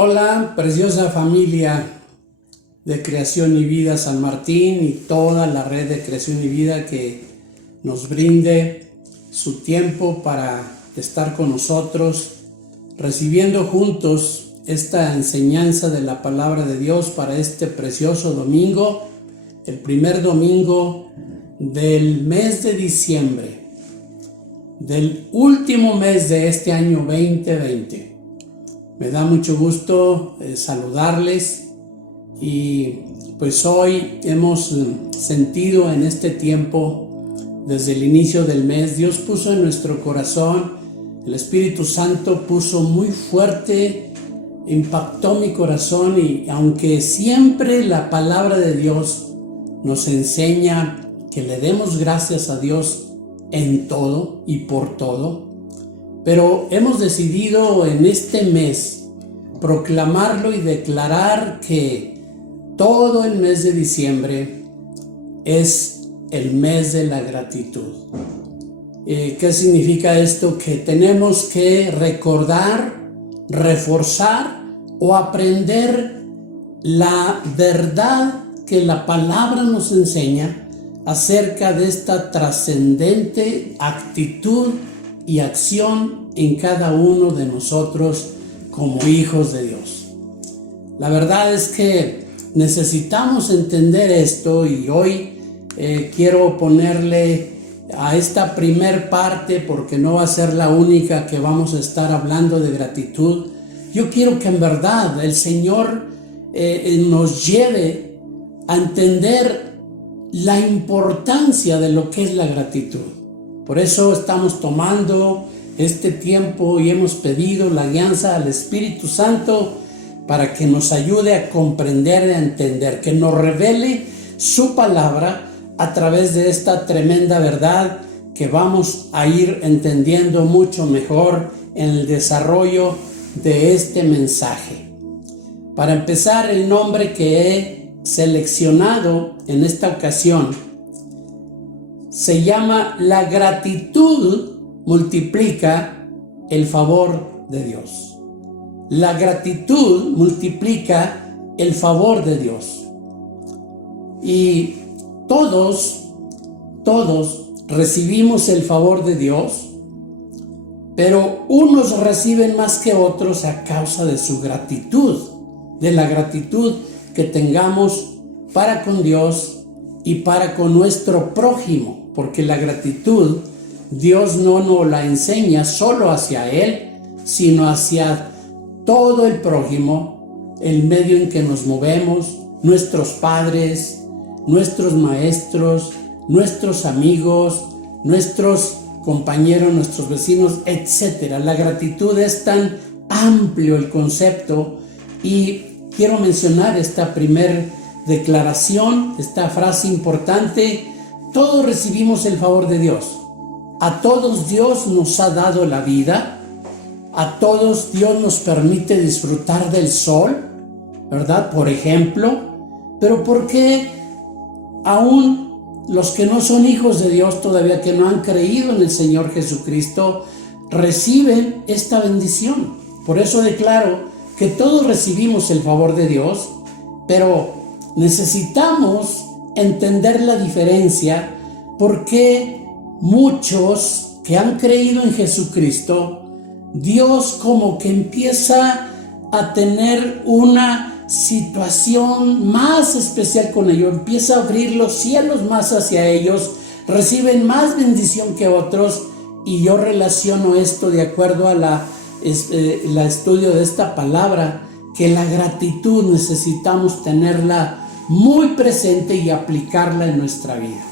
Hola, preciosa familia de Creación y Vida San Martín y toda la red de Creación y Vida que nos brinde su tiempo para estar con nosotros, recibiendo juntos esta enseñanza de la palabra de Dios para este precioso domingo, el primer domingo del mes de diciembre, del último mes de este año 2020. Me da mucho gusto saludarles y pues hoy hemos sentido en este tiempo, desde el inicio del mes, Dios puso en nuestro corazón, el Espíritu Santo puso muy fuerte, impactó mi corazón, y aunque siempre la palabra de Dios nos enseña que le demos gracias a Dios en todo y por todo, pero hemos decidido en este mes proclamarlo y declarar que todo el mes de diciembre es el mes de la gratitud. ¿Qué significa esto? Que tenemos que recordar, reforzar o aprender la verdad que la palabra nos enseña acerca de esta trascendente actitud y acción en cada uno de nosotros como hijos de Dios. La verdad es que necesitamos entender esto, y hoy quiero ponerle a esta primer parte, porque no va a ser la única que vamos a estar hablando de gratitud. Yo quiero que en verdad el Señor nos lleve a entender la importancia de lo que es la gratitud. Por eso estamos tomando este tiempo y hemos pedido la guianza al Espíritu Santo para que nos ayude a comprender y a entender, que nos revele su palabra a través de esta tremenda verdad que vamos a ir entendiendo mucho mejor en el desarrollo de este mensaje. Para empezar, el nombre que he seleccionado en esta ocasión se llama La gratitud multiplica el favor de Dios. La gratitud multiplica el favor de Dios. Y todos recibimos el favor de Dios, pero unos reciben más que otros a causa de su gratitud, de la gratitud que tengamos para con Dios y para con nuestro prójimo, porque la gratitud Dios no nos la enseña solo hacia Él, sino hacia todo el prójimo, el medio en que nos movemos, nuestros padres, nuestros maestros, nuestros amigos, nuestros compañeros, nuestros vecinos, etc. La gratitud es tan amplio el concepto, y quiero mencionar esta primer declaración, esta frase importante: todos recibimos el favor de Dios. A todos Dios nos ha dado la vida, a todos Dios nos permite disfrutar del sol, ¿verdad? Por ejemplo, pero ¿por qué aún los que no son hijos de Dios todavía, que no han creído en el Señor Jesucristo, reciben esta bendición? Por eso declaro que todos recibimos el favor de Dios, pero necesitamos entender la diferencia, porque muchos que han creído en Jesucristo, Dios como que empieza a tener una situación más especial con ellos, empieza a abrir los cielos más hacia ellos, reciben más bendición que otros, y yo relaciono esto de acuerdo a la estudio de esta palabra, que la gratitud necesitamos tenerla muy presente y aplicarla en nuestra vida.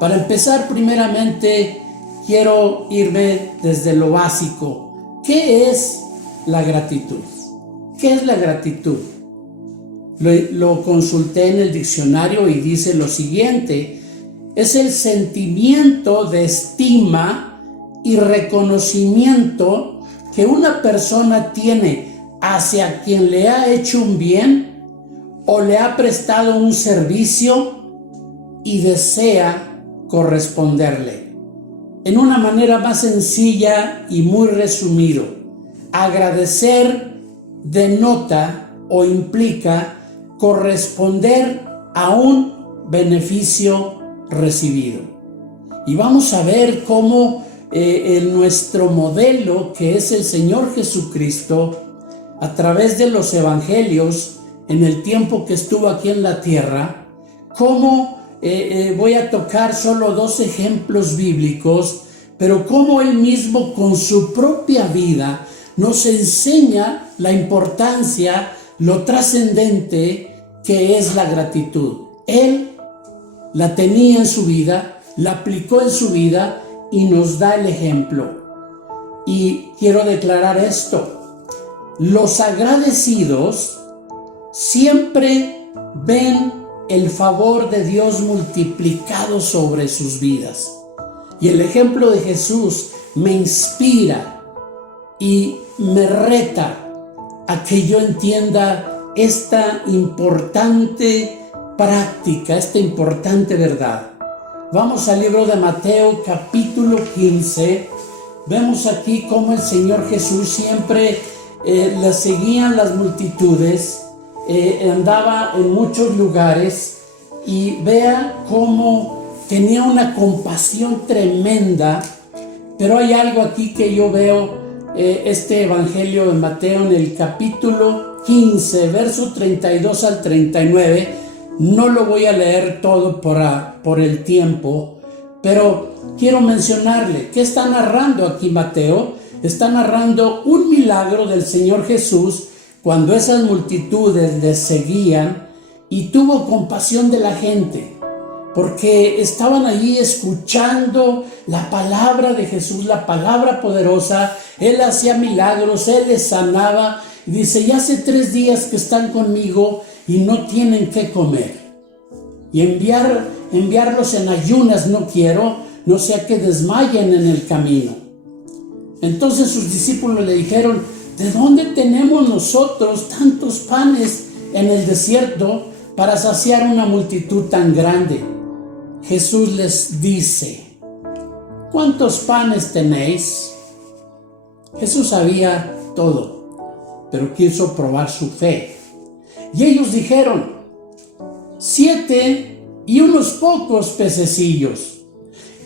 Para empezar, primeramente quiero irme desde lo básico. ¿Qué es la gratitud? ¿Qué es la gratitud? Lo consulté en el diccionario y dice lo siguiente: es el sentimiento de estima y reconocimiento que una persona tiene hacia quien le ha hecho un bien o le ha prestado un servicio y desea corresponderle. En una manera más sencilla y muy resumido, agradecer denota o implica corresponder a un beneficio recibido. Y vamos a ver cómo en nuestro modelo, que es el Señor Jesucristo, a través de los evangelios, en el tiempo que estuvo aquí en la tierra, cómo voy a tocar solo 2 ejemplos bíblicos, pero cómo Él mismo con su propia vida nos enseña la importancia, lo trascendente que es la gratitud. Él la tenía en su vida, la aplicó en su vida y nos da el ejemplo. Y quiero declarar esto: los agradecidos siempre ven el favor de Dios multiplicado sobre sus vidas. Y el ejemplo de Jesús me inspira y me reta a que yo entienda esta importante práctica, esta importante verdad. Vamos al libro de Mateo, capítulo 15. Vemos aquí cómo el Señor Jesús siempre le seguían las multitudes, andaba en muchos lugares, y vea cómo tenía una compasión tremenda. Pero hay algo aquí que yo veo, este evangelio de Mateo en el capítulo 15, verso 32 al 39, no lo voy a leer todo por el tiempo, pero quiero mencionarle que está narrando aquí Mateo. Está narrando un milagro del Señor Jesús cuando esas multitudes le seguían, y tuvo compasión de la gente porque estaban allí escuchando la palabra de Jesús, la palabra poderosa. Él hacía milagros, Él les sanaba. Y dice: ya hace 3 días que están conmigo y no tienen qué comer. Y enviarlos en ayunas no quiero, no sea que desmayen en el camino. Entonces sus discípulos le dijeron: ¿de dónde tenemos nosotros tantos panes en el desierto para saciar una multitud tan grande? Jesús les dice: ¿cuántos panes tenéis? Jesús sabía todo, pero quiso probar su fe. Y ellos dijeron: 7 y unos pocos pececillos.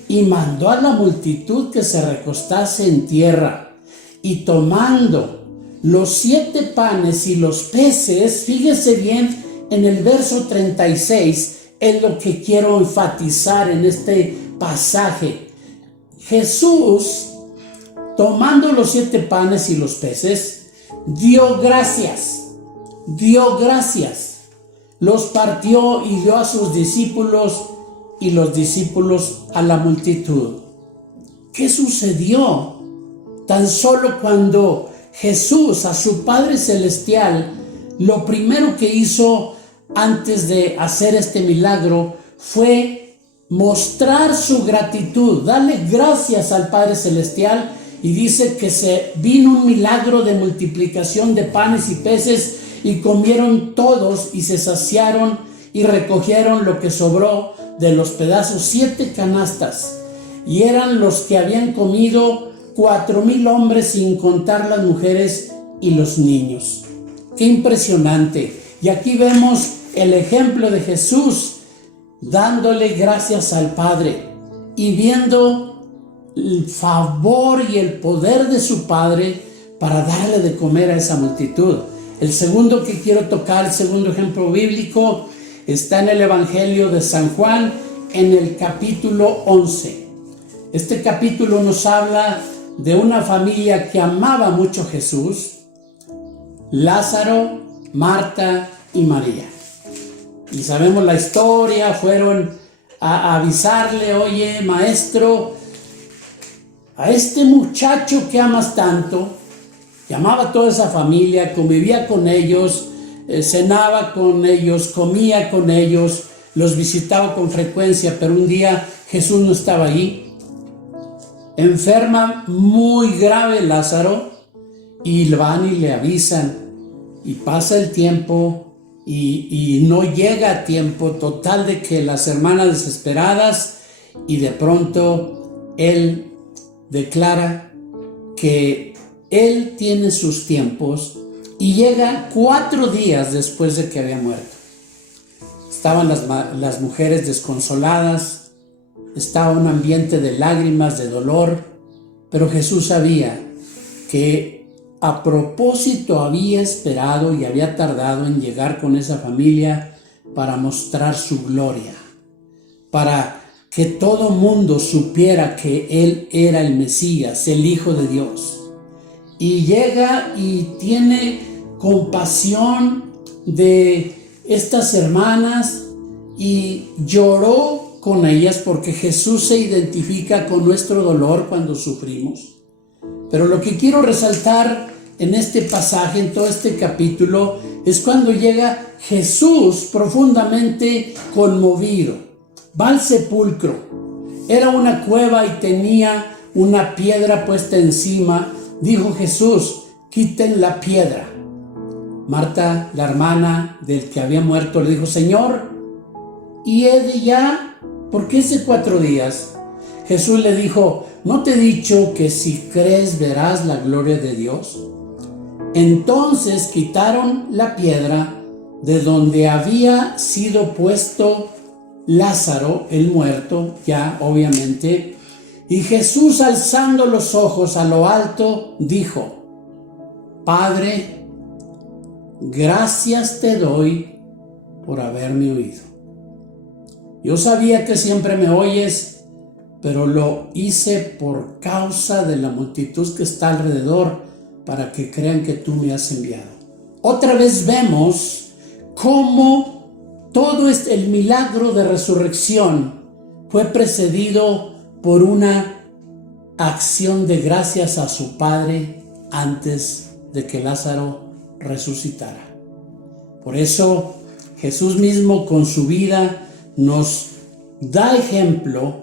Y mandó a la multitud que se recostase en tierra, y tomando los 7 panes y los peces, fíjese bien en el verso 36, es lo que quiero enfatizar en este pasaje. Jesús, tomando los 7 panes y los peces, dio gracias, los partió y dio a sus discípulos, y los discípulos a la multitud. ¿Qué sucedió? Tan solo cuando Jesús, a su Padre Celestial, lo primero que hizo antes de hacer este milagro fue mostrar su gratitud, darle gracias al Padre Celestial, y dice que se vino un milagro de multiplicación de panes y peces, y comieron todos y se saciaron y recogieron lo que sobró de los pedazos, 7 canastas, y eran los que habían comido 4,000 hombres, sin contar las mujeres y los niños. ¡Qué impresionante! Y aquí vemos el ejemplo de Jesús dándole gracias al Padre y viendo el favor y el poder de su Padre para darle de comer a esa multitud. El segundo que quiero tocar, el segundo ejemplo bíblico, está en el Evangelio de San Juan, en el capítulo 11. Este capítulo nos habla de una familia que amaba mucho a Jesús: Lázaro, Marta y María. Y sabemos la historia. Fueron a avisarle: oye, maestro, a este muchacho que amas tanto. Llamaba a toda esa familia, convivía con ellos, cenaba con ellos, comía con ellos, los visitaba con frecuencia, pero un día Jesús no estaba allí. Enferma muy grave Lázaro, y van y le avisan, y pasa el tiempo y no llega a tiempo. Total de que las hermanas desesperadas, y de pronto él declara que Él tiene sus tiempos y llega 4 días después de que había muerto. Estaban las mujeres desconsoladas, estaba un ambiente de lágrimas, de dolor, pero Jesús sabía que a propósito había esperado y había tardado en llegar con esa familia para mostrar su gloria, para que todo mundo supiera que Él era el Mesías, el Hijo de Dios. Y llega y tiene compasión de estas hermanas y lloró con ellas, porque Jesús se identifica con nuestro dolor cuando sufrimos. Pero lo que quiero resaltar en este pasaje, en todo este capítulo, es cuando llega Jesús profundamente conmovido. Va al sepulcro. Era una cueva y tenía una piedra puesta encima. Dijo Jesús: quiten la piedra. Marta, la hermana del que había muerto, le dijo: Señor, ¿y he de ya? ¿Por qué hace 4 días? Jesús le dijo: ¿no te he dicho que si crees verás la gloria de Dios? Entonces quitaron la piedra de donde había sido puesto Lázaro, el muerto, ya obviamente. Y Jesús, alzando los ojos a lo alto, dijo: Padre, gracias te doy por haberme oído. Yo sabía que siempre me oyes, pero lo hice por causa de la multitud que está alrededor, para que crean que tú me has enviado. Otra vez vemos cómo todo el milagro de resurrección fue precedido por una acción de gracias a su Padre antes de que Lázaro resucitara. Por eso Jesús mismo con su vida nos da ejemplo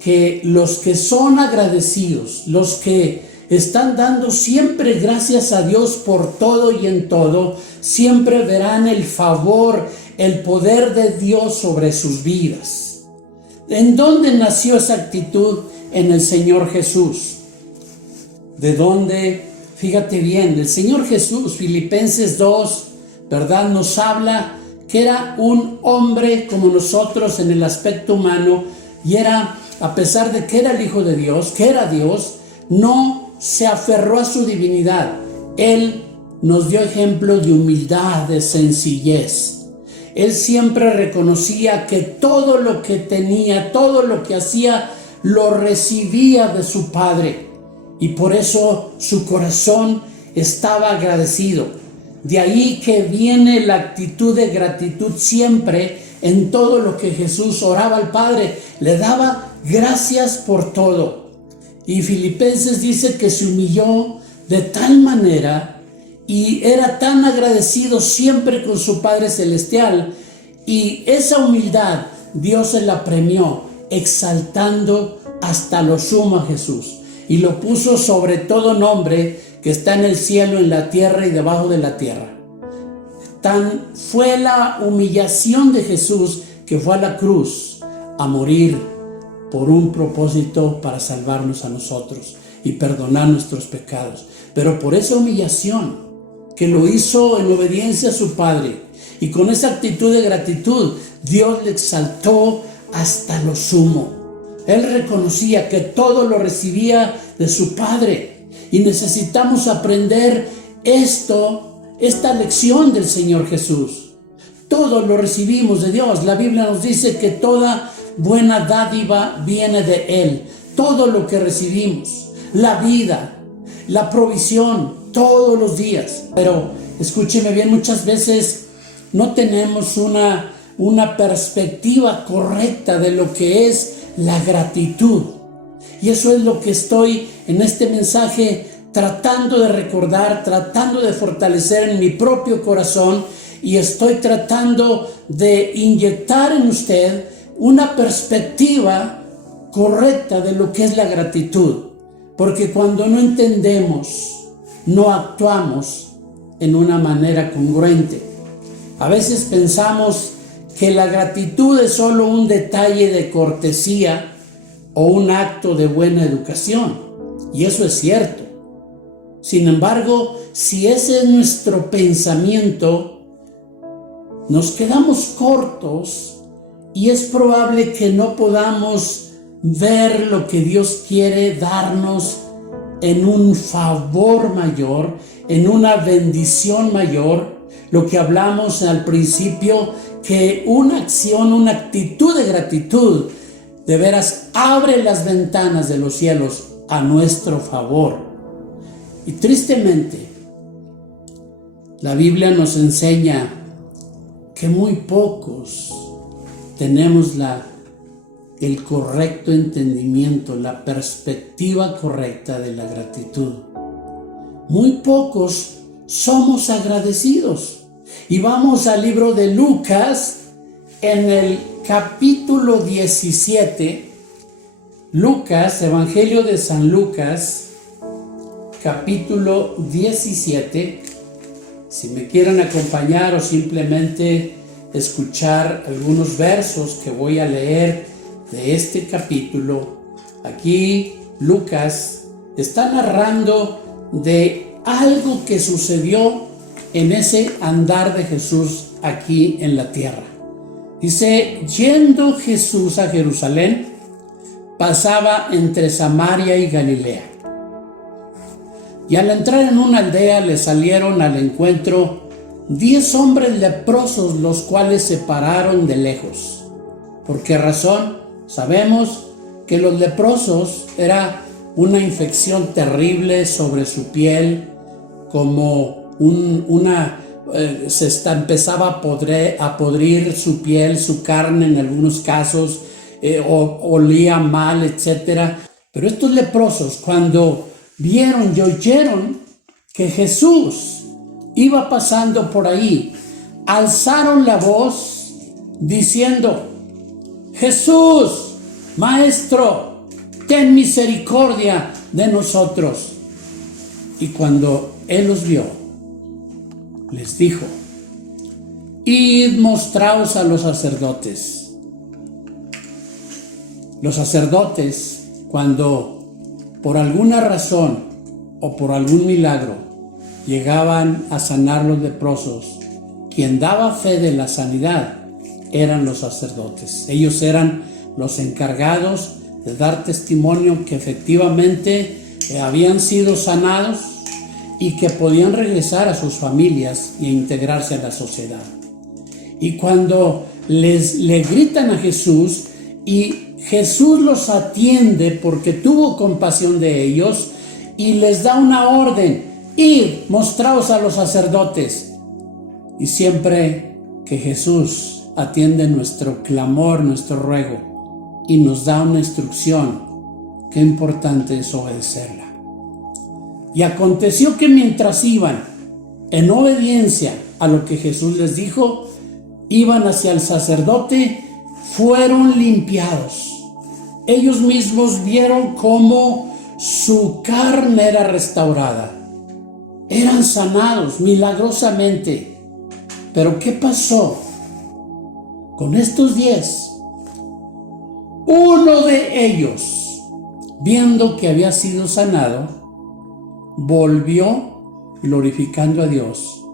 que los que son agradecidos, los que están dando siempre gracias a Dios por todo y en todo, siempre verán el favor, el poder de Dios sobre sus vidas. ¿En dónde nació esa actitud? En el Señor Jesús. ¿De dónde? Fíjate bien, el Señor Jesús, Filipenses 2, ¿verdad? Nos habla que era un hombre como nosotros en el aspecto humano, y era, a pesar de que era el Hijo de Dios, que era Dios, no se aferró a su divinidad. Él nos dio ejemplo de humildad, de sencillez. Él siempre reconocía que todo lo que tenía, todo lo que hacía, lo recibía de su Padre. Y por eso su corazón estaba agradecido. De ahí que viene la actitud de gratitud siempre en todo lo que Jesús oraba al Padre. Le daba gracias por todo. Y Filipenses dice que se humilló de tal manera y era tan agradecido siempre con su Padre Celestial. Y esa humildad Dios se la premió, exaltando hasta lo sumo a Jesús. Y lo puso sobre todo nombre que está en el cielo, en la tierra y debajo de la tierra. Tan fue la humillación de Jesús que fue a la cruz a morir por un propósito para salvarnos a nosotros y perdonar nuestros pecados. Pero por esa humillación que lo hizo en obediencia a su Padre y con esa actitud de gratitud, Dios le exaltó hasta lo sumo. Él reconocía que todo lo recibía de su Padre, y necesitamos aprender esta lección del Señor Jesús. Todo lo recibimos de Dios. La Biblia nos dice que toda buena dádiva viene de Él. Todo lo que recibimos, la vida, la provisión, todos los días. Pero escúcheme bien, muchas veces no tenemos una perspectiva correcta de lo que es la gratitud. Y eso es lo que estoy en este mensaje tratando de recordar, tratando de fortalecer en mi propio corazón, y estoy tratando de inyectar en usted una perspectiva correcta de lo que es la gratitud. Porque cuando no entendemos, no actuamos en una manera congruente. A veces pensamos que la gratitud es solo un detalle de cortesía o un acto de buena educación. Y eso es cierto. Sin embargo, si ese es nuestro pensamiento, nos quedamos cortos y es probable que no podamos ver lo que Dios quiere darnos en un favor mayor, en una bendición mayor. Lo que hablamos al principio, que una acción, una actitud de gratitud, de veras abre las ventanas de los cielos a nuestro favor. Y tristemente, la Biblia nos enseña que muy pocos tenemos el correcto entendimiento, la perspectiva correcta de la gratitud. Muy pocos somos agradecidos. Y vamos al libro de Lucas, en el capítulo 17, Lucas, Evangelio de San Lucas, capítulo 17, si me quieren acompañar o simplemente escuchar algunos versos que voy a leer de este capítulo. Aquí Lucas está narrando de algo que sucedió en ese andar de Jesús aquí en la tierra. Dice: yendo Jesús a Jerusalén, pasaba entre Samaria y Galilea. Y al entrar en una aldea le salieron al encuentro 10 hombres leprosos, los cuales se pararon de lejos. ¿Por qué razón? Sabemos que los leprosos era una infección terrible sobre su piel, como empezaba a podrir su piel, su carne en algunos casos, olía mal, etc. Pero estos leprosos, cuando vieron y oyeron que Jesús iba pasando por ahí, alzaron la voz diciendo: Jesús, Maestro, ten misericordia de nosotros. Y cuando él los vio, les dijo: id, mostraos a los sacerdotes. Los sacerdotes, cuando por alguna razón o por algún milagro llegaban a sanar los leprosos, quien daba fe de la sanidad eran los sacerdotes. Ellos eran los encargados de dar testimonio que efectivamente habían sido sanados y que podían regresar a sus familias e integrarse a la sociedad. Y cuando le gritan a Jesús, y Jesús los atiende porque tuvo compasión de ellos y les da una orden: id, mostraos a los sacerdotes. Y siempre que Jesús atiende nuestro clamor, nuestro ruego, y nos da una instrucción, qué importante es obedecerla. Y aconteció que mientras iban en obediencia a lo que Jesús les dijo, iban hacia el sacerdote, fueron limpiados. Ellos mismos vieron cómo su carne era restaurada. Eran sanados milagrosamente. Pero ¿qué pasó con estos 10? Uno de ellos, viendo que había sido sanado, volvió glorificando a Dios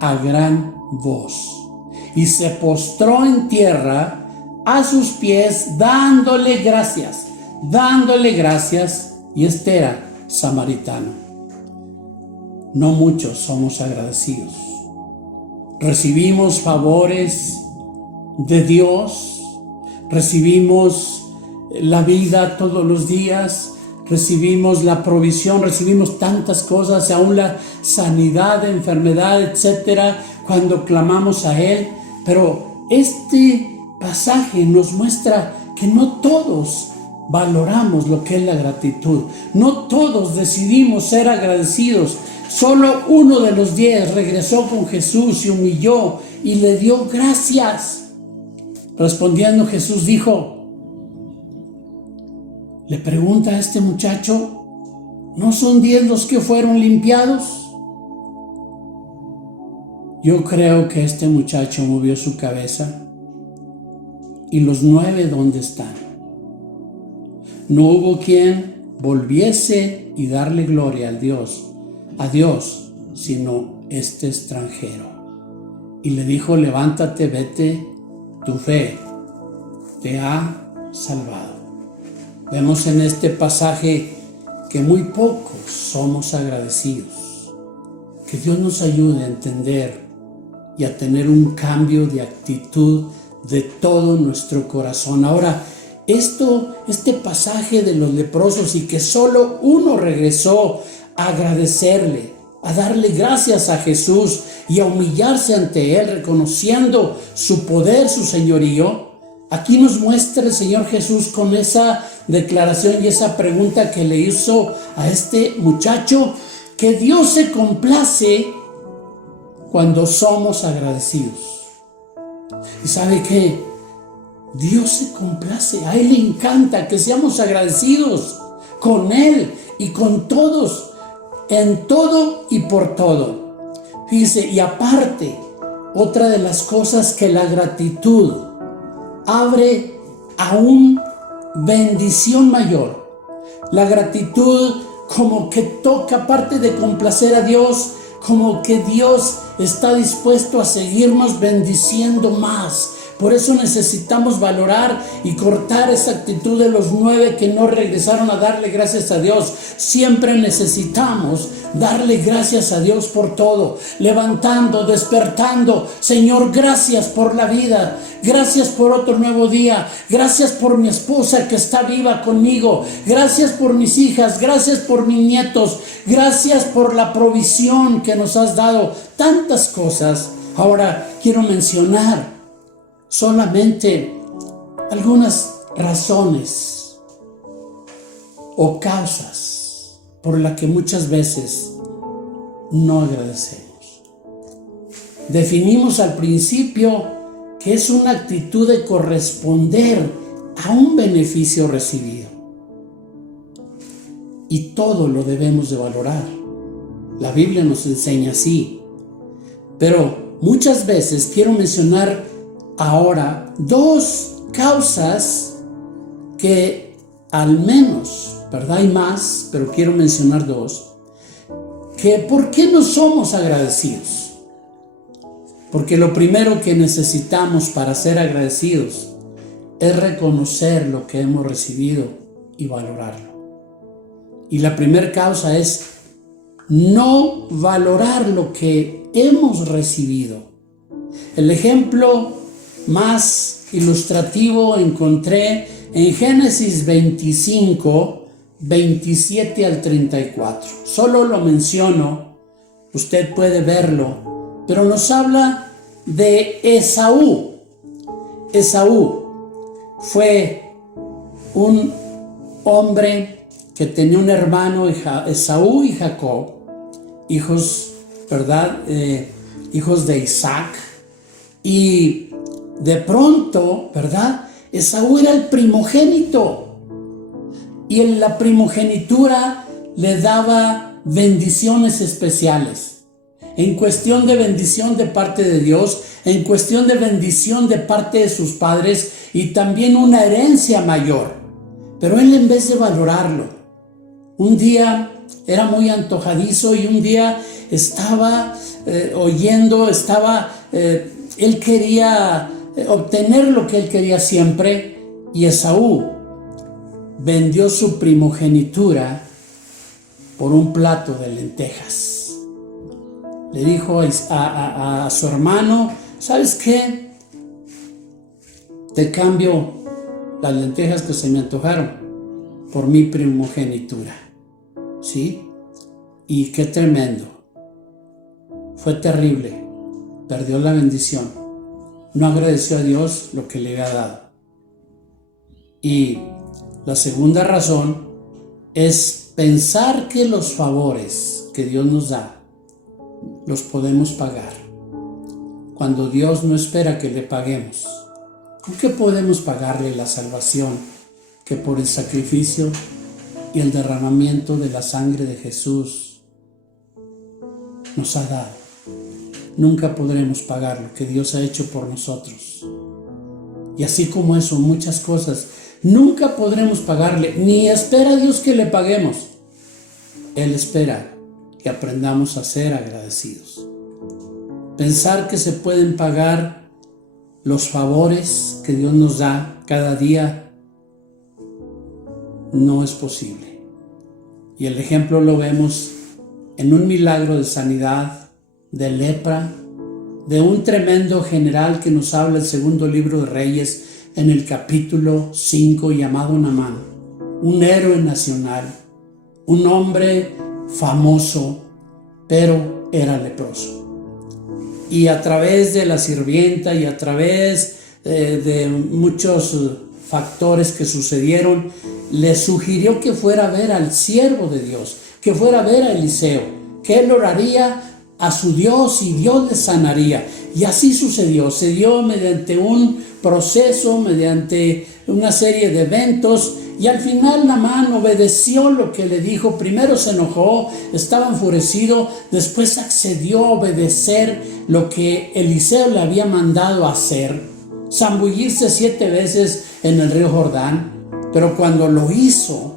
a gran voz y se postró en tierra a sus pies dándole gracias, y este era samaritano. No muchos somos agradecidos. Recibimos favores de Dios, recibimos la vida todos los días, recibimos la provisión, recibimos tantas cosas, aún la sanidad de enfermedad, etcétera, cuando clamamos a Él. Pero este pasaje nos muestra que no todos valoramos lo que es la gratitud. No todos decidimos ser agradecidos. Solo uno de los 10 regresó con Jesús, se humilló y le dio gracias. Respondiendo, Jesús dijo, le pregunta a este muchacho: ¿no son 10 los que fueron limpiados? Yo creo que este muchacho movió su cabeza. ¿Y los 9 dónde están? No hubo quien volviese y darle gloria al Dios a Dios, sino este extranjero. Y le dijo: levántate, vete, tu fe te ha salvado. Vemos en este pasaje que muy pocos somos agradecidos. Que Dios nos ayude a entender y a tener un cambio de actitud de todo nuestro corazón. Ahora, este pasaje de los leprosos, y que solo uno regresó a agradecerle, a darle gracias a Jesús y a humillarse ante Él, reconociendo su poder, su señorío. Aquí nos muestra el Señor Jesús con esa declaración y esa pregunta que le hizo a este muchacho, que Dios se complace cuando somos agradecidos. ¿Y sabe qué? Dios se complace, a Él le encanta que seamos agradecidos con Él y con todos, en todo y por todo. Fíjese, y aparte, otra de las cosas que la gratitud abre a una bendición mayor. La gratitud como que toca, aparte de complacer a Dios, como que Dios está dispuesto a seguirnos bendiciendo más. Por eso necesitamos valorar y cortar esa actitud de los 9 que no regresaron a darle gracias a Dios. Siempre necesitamos darle gracias a Dios por todo, levantando, despertando. Señor, gracias por la vida, gracias por otro nuevo día, gracias por mi esposa que está viva conmigo, gracias por mis hijas, gracias por mis nietos, gracias por la provisión que nos has dado, tantas cosas. Ahora quiero mencionar solamente algunas razones o causas por las que muchas veces no agradecemos. Definimos al principio que es una actitud de corresponder a un beneficio recibido. Y todo lo debemos de valorar. La Biblia nos enseña así. Pero muchas veces quiero mencionar ahora 2 causas que al menos, ¿verdad? Hay más, pero quiero mencionar 2. Que ¿por qué no somos agradecidos? Porque lo primero que necesitamos para ser agradecidos es reconocer lo que hemos recibido y valorarlo. Y la primera causa es no valorar lo que hemos recibido. El ejemplo más ilustrativo encontré en Génesis 25, 27 al 34. Solo lo menciono, usted puede verlo, pero nos habla de Esaú. Esaú fue un hombre que tenía un hermano, Esaú y Jacob, hijos, ¿verdad? Hijos de Isaac. Y de pronto, ¿verdad? Esaú era el primogénito. Y en la primogenitura le daba bendiciones especiales. En cuestión de bendición de parte de Dios, en cuestión de bendición de parte de sus padres y también una herencia mayor. Pero él, en vez de valorarlo, un día era muy antojadizo y un día estaba él quería obtener lo que él quería siempre, y Esaú vendió su primogenitura por un plato de lentejas. Le dijo a su hermano: ¿sabes qué? Te cambio las lentejas que se me antojaron por mi primogenitura. ¿Sí? Y qué tremendo. Fue terrible. Perdió la bendición. No agradeció a Dios lo que le había dado. Y la segunda razón es pensar que los favores que Dios nos da los podemos pagar, cuando Dios no espera que le paguemos. ¿Con qué podemos pagarle la salvación que por el sacrificio y el derramamiento de la sangre de Jesús nos ha dado? Nunca podremos pagar lo que Dios ha hecho por nosotros. Y así como eso, muchas cosas nunca podremos pagarle, ni espera Dios que le paguemos. Él espera que aprendamos a ser agradecidos. Pensar que se pueden pagar los favores que Dios nos da cada día no es posible. Y el ejemplo lo vemos en un milagro de sanidad, de lepra, de un tremendo general que nos habla el segundo libro de Reyes en el capítulo 5, llamado Naamán, un héroe nacional, un hombre famoso, pero era leproso. Y a través de la sirvienta y a través de muchos factores que sucedieron, le sugirió que fuera a ver al siervo de Dios, que fuera a ver a Eliseo, que él oraría a su Dios y Dios le sanaría. Y así sucedió, se dio mediante un proceso, mediante una serie de eventos, y al final Naamán obedeció lo que le dijo. Primero se enojó, estaba enfurecido, después accedió a obedecer lo que Eliseo le había mandado hacer, zambullirse 7 veces en el río Jordán. Pero cuando lo hizo,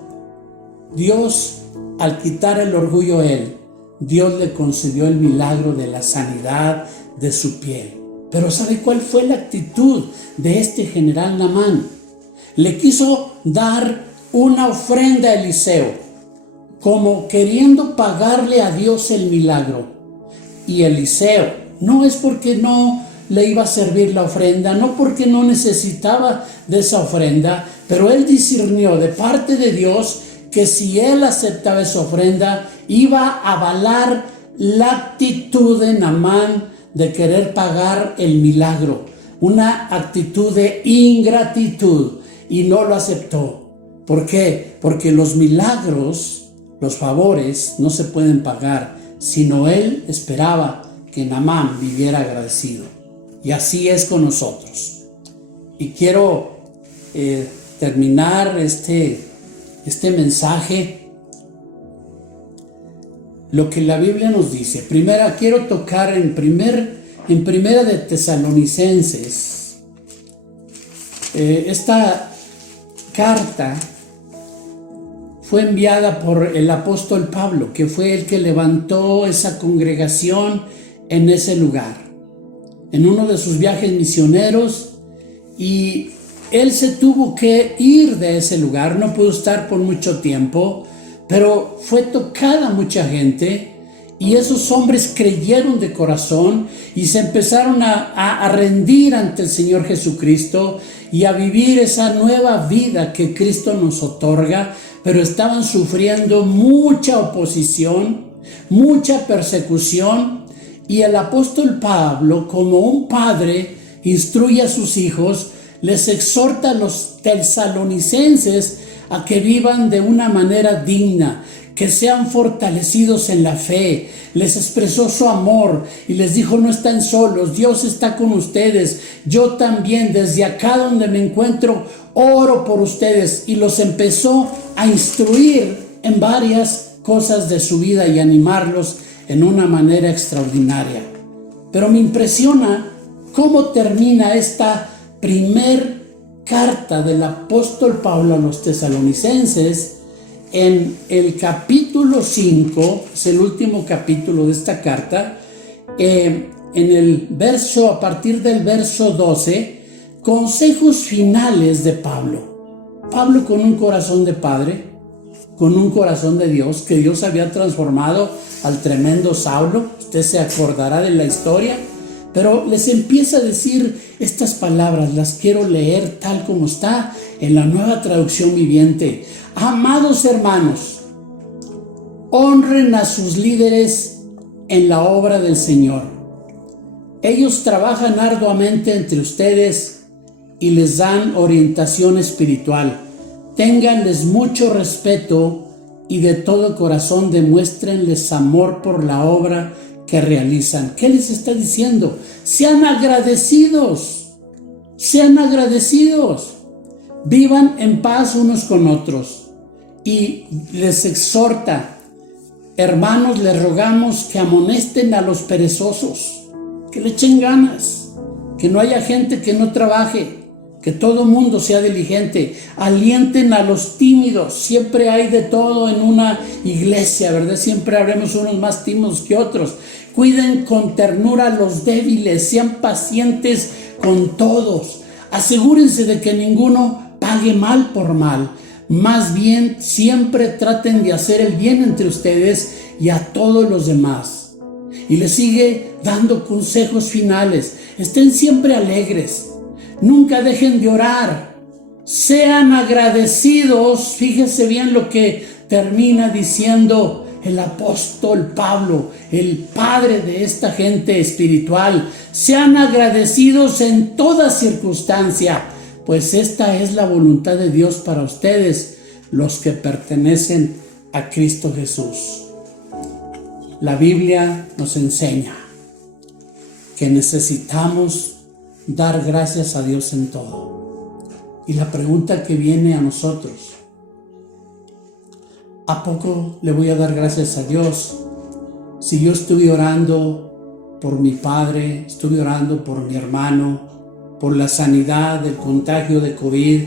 Dios, al quitar el orgullo a él, Dios le concedió el milagro de la sanidad de su piel. Pero ¿sabe cuál fue la actitud de este general Naamán? Le quiso dar una ofrenda a Eliseo, como queriendo pagarle a Dios el milagro. Y Eliseo, no es porque no le iba a servir la ofrenda, no porque no necesitaba de esa ofrenda, pero él discernió de parte de Dios que si él aceptaba esa ofrenda, iba a avalar la actitud de Naamán de querer pagar el milagro, una actitud de ingratitud, y no lo aceptó. ¿Por qué? Porque los milagros, los favores, no se pueden pagar, sino él esperaba que Naamán viviera agradecido. Y así es con nosotros. Y quiero terminar este mensaje, lo que la Biblia nos dice. Primera, quiero tocar en primera de Tesalonicenses. Esta carta fue enviada por el apóstol Pablo, que fue el que levantó esa congregación en ese lugar, en uno de sus viajes misioneros, y él se tuvo que ir de ese lugar, no pudo estar por mucho tiempo, pero fue tocada mucha gente, y esos hombres creyeron de corazón y se empezaron a rendir ante el Señor Jesucristo y a vivir esa nueva vida que Cristo nos otorga, pero estaban sufriendo mucha oposición, mucha persecución, y el apóstol Pablo, como un padre, instruye a sus hijos, les exhorta a los tesalonicenses a que vivan de una manera digna, que sean fortalecidos en la fe. Les expresó su amor y les dijo: no están solos, Dios está con ustedes. Yo también, desde acá donde me encuentro, oro por ustedes. Y los empezó a instruir en varias cosas de su vida y animarlos en una manera extraordinaria. Pero me impresiona cómo termina esta primer carta del apóstol Pablo a los tesalonicenses. En el capítulo 5, es el último capítulo de esta carta, a partir del verso 12, consejos finales de Pablo. Pablo, con un corazón de padre, con un corazón de Dios, que Dios había transformado al tremendo Saulo. Usted se acordará de la historia, pero les empieza a decir estas palabras. Las quiero leer tal como está en la Nueva Traducción Viviente. Amados hermanos, honren a sus líderes en la obra del Señor. Ellos trabajan arduamente entre ustedes y les dan orientación espiritual. Ténganles mucho respeto y de todo corazón demuéstrenles amor por la obra que realizan. ¿Qué les está diciendo? Sean agradecidos, sean agradecidos. Vivan en paz unos con otros. Y les exhorta: hermanos, les rogamos que amonesten a los perezosos, que le echen ganas, que no haya gente que no trabaje, que todo mundo sea diligente, alienten a los tímidos. Siempre hay de todo en una iglesia, ¿verdad? Siempre habremos unos más tímidos que otros. Cuiden con ternura a los débiles, sean pacientes con todos. Asegúrense de que ninguno pague mal por mal. Más bien, siempre traten de hacer el bien entre ustedes y a todos los demás. Y les sigue dando consejos finales. Estén siempre alegres. Nunca dejen de orar. Sean agradecidos. Fíjense bien lo que termina diciendo el apóstol Pablo, el padre de esta gente espiritual. Sean agradecidos en toda circunstancia, pues esta es la voluntad de Dios para ustedes, los que pertenecen a Cristo Jesús. La Biblia nos enseña que necesitamos dar gracias a Dios en todo. Y la pregunta que viene a nosotros: ¿a poco le voy a dar gracias a Dios si yo estuve orando por mi padre, estuve orando por mi hermano, por la sanidad del contagio de COVID,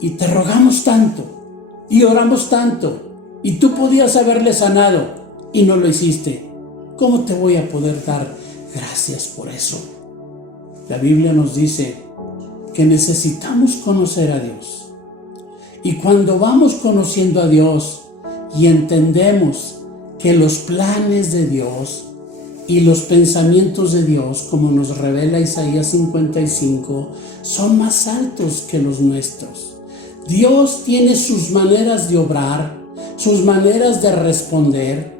y te rogamos tanto y oramos tanto y tú podías haberle sanado y no lo hiciste? ¿Cómo te voy a poder dar gracias por eso? La Biblia nos dice que necesitamos conocer a Dios. Y cuando vamos conociendo a Dios y entendemos que los planes de Dios y los pensamientos de Dios, como nos revela Isaías 55, son más altos que los nuestros. Dios tiene sus maneras de obrar, sus maneras de responder.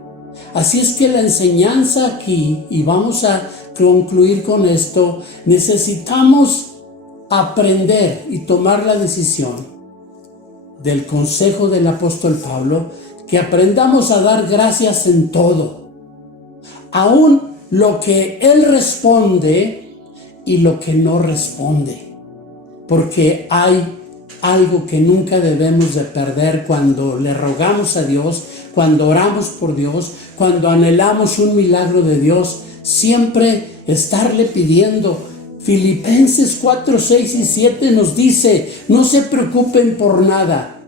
Así es que la enseñanza aquí, y vamos a concluir con esto, necesitamos aprender y tomar la decisión del consejo del apóstol Pablo, que aprendamos a dar gracias en todo, aún lo que Él responde y lo que no responde, porque hay algo que nunca debemos de perder cuando le rogamos a Dios, cuando oramos por Dios, cuando anhelamos un milagro de Dios, siempre estarle pidiendo. Filipenses 4, 6 y 7 nos dice: no se preocupen por nada,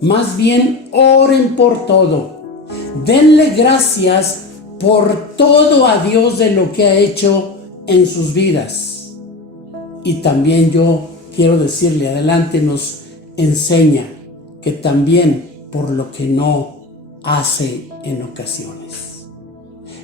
más bien oren por todo. Denle gracias por todo a Dios de lo que ha hecho en sus vidas. Y también yo quiero decirle, adelante nos enseña que también por lo que no hace en ocasiones.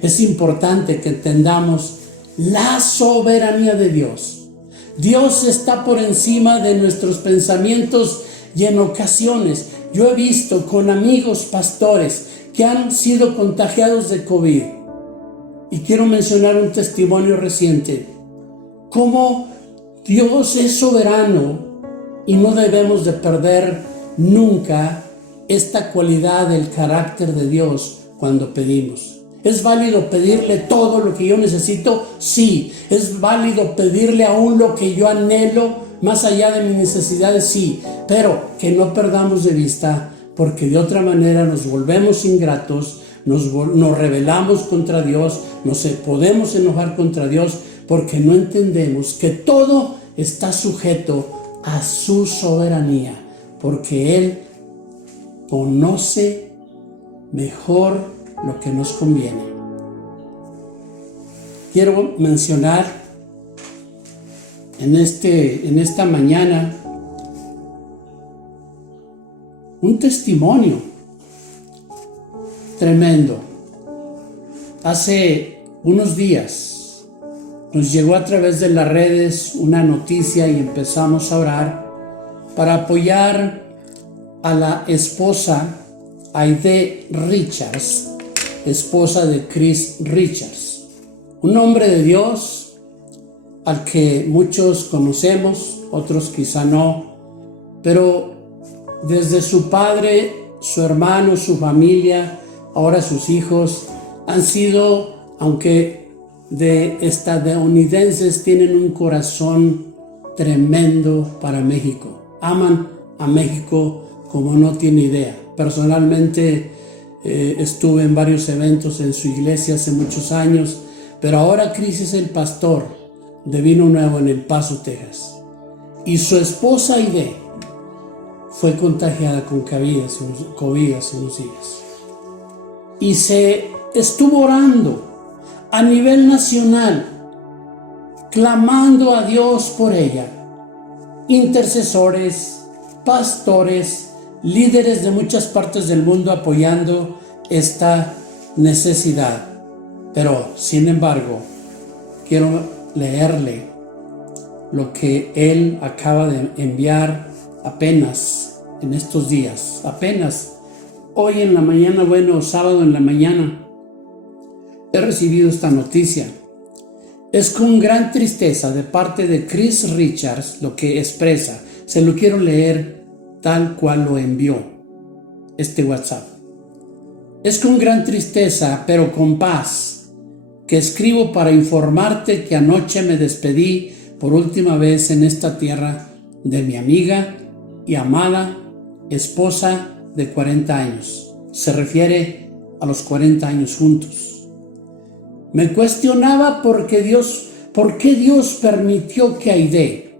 Es importante que entendamos la soberanía de Dios. Dios está por encima de nuestros pensamientos y en ocasiones yo he visto con amigos pastores que han sido contagiados de COVID. Y quiero mencionar un testimonio reciente. Cómo Dios es soberano y no debemos de perder nunca esta cualidad del carácter de Dios cuando pedimos. ¿Es válido pedirle todo lo que yo necesito? Sí. ¿Es válido pedirle aún lo que yo anhelo más allá de mis necesidades? Sí. Pero que no perdamos de vista, porque de otra manera nos volvemos ingratos, nos rebelamos contra Dios, nos podemos enojar contra Dios, porque no entendemos que todo está sujeto a su soberanía, porque Él conoce mejor lo que nos conviene. Quiero mencionar en esta mañana un testimonio tremendo. Hace unos días nos llegó a través de las redes una noticia y empezamos a orar para apoyar a la esposa Aide Richards, esposa de Chris Richards, un hombre de Dios al que muchos conocemos, otros quizá no, pero desde su padre, su hermano, su familia, ahora sus hijos, han sido, aunque de estadounidenses, tienen un corazón tremendo para México. Aman a México como no tiene idea. Personalmente estuve en varios eventos en su iglesia hace muchos años, pero ahora Chris es el pastor de Vino Nuevo en El Paso, Texas. y su esposa Aide fue contagiada con COVID hace unos días. Y se estuvo orando a nivel nacional, clamando a Dios por ella. Intercesores, pastores, líderes de muchas partes del mundo apoyando esta necesidad. Pero, sin embargo, quiero leerle lo que él acaba de enviar apenas en estos días, apenas hoy en la mañana, sábado en la mañana, he recibido esta noticia. Es con gran tristeza de parte de Chris Richards lo que expresa. Se lo quiero leer tal cual lo envió este WhatsApp. Es con gran tristeza, pero con paz, que escribo para informarte que anoche me despedí por última vez en esta tierra de mi amiga y amada esposa de 40 años. Se refiere a los 40 años juntos. Me cuestionaba por qué Dios permitió que Aide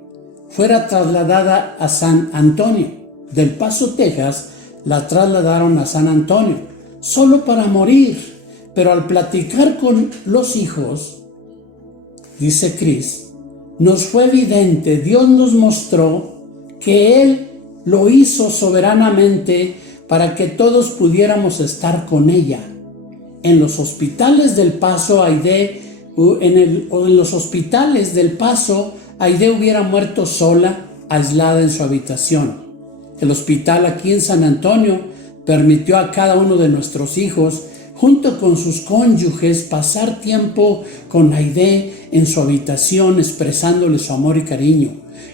fuera trasladada a San Antonio. Del Paso, Texas, la trasladaron a San Antonio, solo para morir. Pero al platicar con los hijos, dice Chris, nos fue evidente, Dios nos mostró que Él lo hizo soberanamente para que todos pudiéramos estar con ella. En los hospitales del Paso, en los hospitales del Paso, Aide hubiera muerto sola, aislada en su habitación. El hospital aquí en San Antonio permitió a cada uno de nuestros hijos, junto con sus cónyuges, pasar tiempo con Aide en su habitación, expresándole su amor y cariño.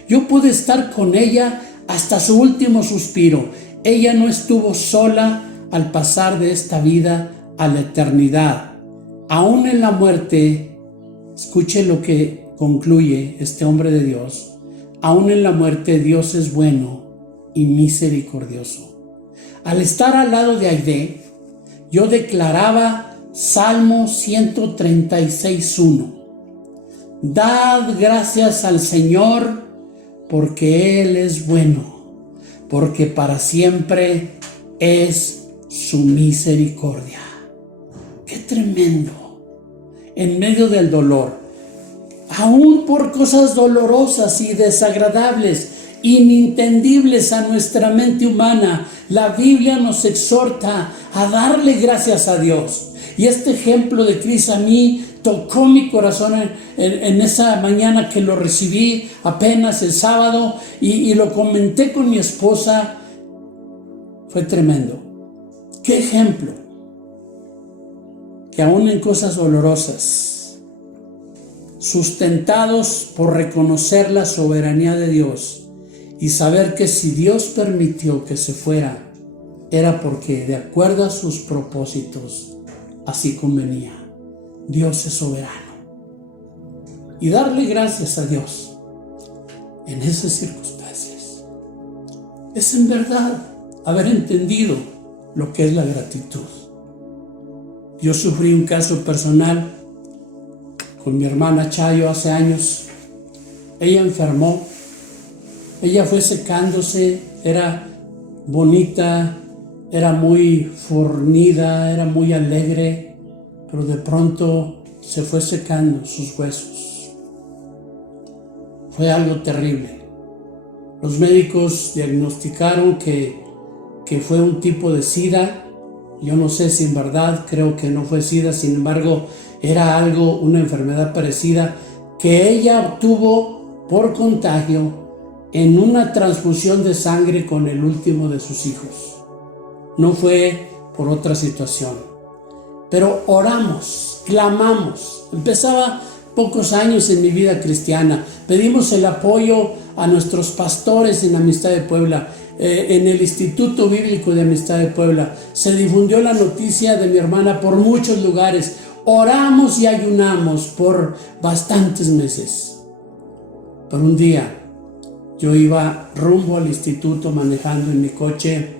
Yo pude estar con ella hasta su último suspiro. Ella no estuvo sola al pasar de esta vida a la eternidad. Aún en la muerte, escuche lo que concluye este hombre de Dios, aún en la muerte Dios es bueno y misericordioso. Al estar al lado de Aide, yo declaraba Salmo 136:1. Dad gracias al Señor porque Él es bueno, porque para siempre es su misericordia. ¡Qué tremendo! En medio del dolor, aún por cosas dolorosas y desagradables, inintendibles a nuestra mente humana, la Biblia nos exhorta a darle gracias a Dios. Y este ejemplo de Cris a mí tocó mi corazón en esa mañana que lo recibí apenas el sábado y lo comenté con mi esposa. Fue tremendo. ¿Qué ejemplo? Que aún en cosas dolorosas, sustentados por reconocer la soberanía de Dios y saber que si Dios permitió que se fuera, era porque de acuerdo a sus propósitos, así convenía. Dios es soberano. Y darle gracias a Dios en esas circunstancias es en verdad haber entendido lo que es la gratitud. Yo sufrí un caso personal con mi hermana Chayo hace años. Ella enfermó, ella fue secándose, era bonita, era muy fornida, era muy alegre, pero de pronto se fue secando sus huesos. Fue algo terrible. Los médicos diagnosticaron que fue un tipo de SIDA. Yo no sé si en verdad, creo que no fue SIDA, sin embargo, era una enfermedad parecida que ella obtuvo por contagio en una transfusión de sangre con el último de sus hijos. No fue por otra situación. Pero oramos, clamamos. Empezaba pocos años en mi vida cristiana. Pedimos el apoyo a nuestros pastores en Amistad de Puebla. En el Instituto Bíblico de Amistad de Puebla se difundió la noticia de mi hermana por muchos lugares. Oramos y ayunamos por bastantes meses. Pero un día yo iba rumbo al instituto manejando en mi coche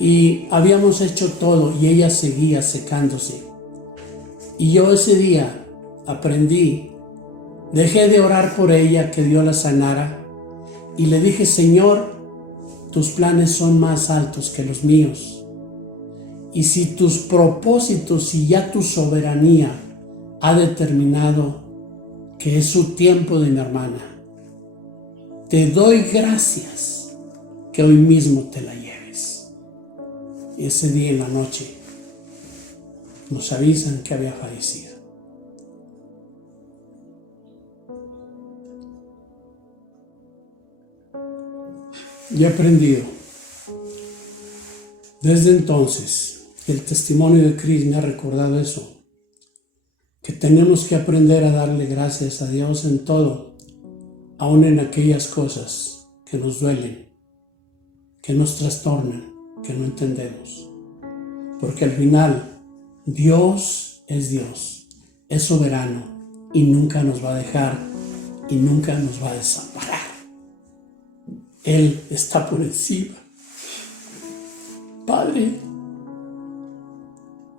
y habíamos hecho todo y ella seguía secándose. Y yo ese día aprendí, dejé de orar por ella, que Dios la sanara, Y le dije, Señor, tus planes son más altos que los míos. Y si tus propósitos y ya tu soberanía ha determinado que es su tiempo de mi hermana, te doy gracias que hoy mismo te la lleves. Y ese día en la noche nos avisan que había fallecido. Yo he aprendido desde entonces, el testimonio de Chris me ha recordado eso, que tenemos que aprender a darle gracias a Dios en todo, aun en aquellas cosas que nos duelen, que nos trastornan, que no entendemos. Porque al final, Dios es Dios, es soberano y nunca nos va a dejar y nunca nos va a desamparar. Él está por encima. Padre,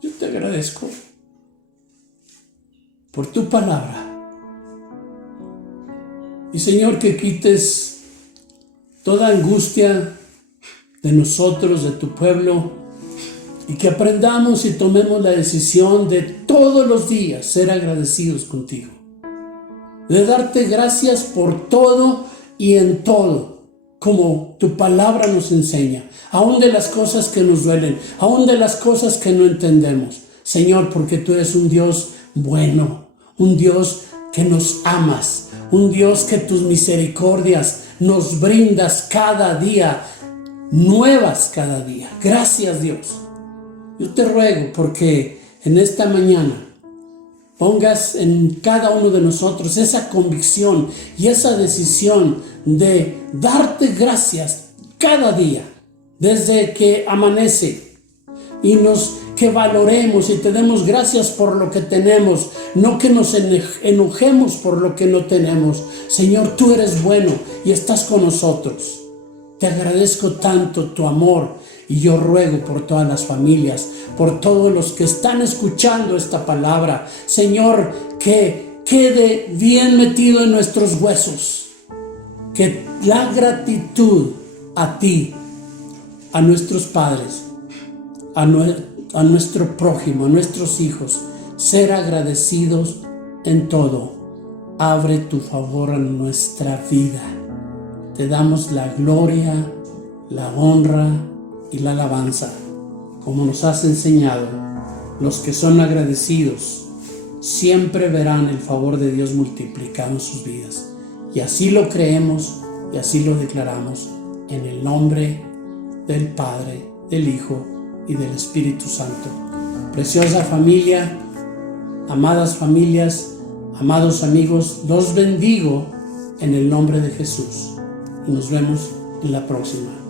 yo te agradezco por tu palabra. Y Señor, que quites toda angustia de nosotros, de tu pueblo, y que aprendamos y tomemos la decisión de todos los días ser agradecidos contigo, de darte gracias por todo y en todo, como tu palabra nos enseña, aún de las cosas que nos duelen, aún de las cosas que no entendemos. Señor, porque tú eres un Dios bueno, un Dios que nos amas, un Dios que tus misericordias nos brindas cada día, nuevas cada día. Gracias, Dios. Yo te ruego porque en esta mañana pongas en cada uno de nosotros esa convicción y esa decisión de darte gracias cada día, desde que amanece, y que valoremos y te demos gracias por lo que tenemos, no que nos enojemos por lo que no tenemos. Señor, tú eres bueno y estás con nosotros. Te agradezco tanto tu amor y yo ruego por todas las familias, por todos los que están escuchando esta palabra. Señor, que quede bien metido en nuestros huesos, que la gratitud a ti, a nuestros padres, a nuestro prójimo, a nuestros hijos, ser agradecidos en todo. Abre tu favor a nuestra vida. Te damos la gloria, la honra y la alabanza, como nos has enseñado. Los que son agradecidos siempre verán el favor de Dios multiplicado en sus vidas. Y así lo creemos y así lo declaramos en el nombre del Padre, del Hijo y del Espíritu Santo. Preciosa familia, amadas familias, amados amigos, los bendigo en el nombre de Jesús y nos vemos en la próxima.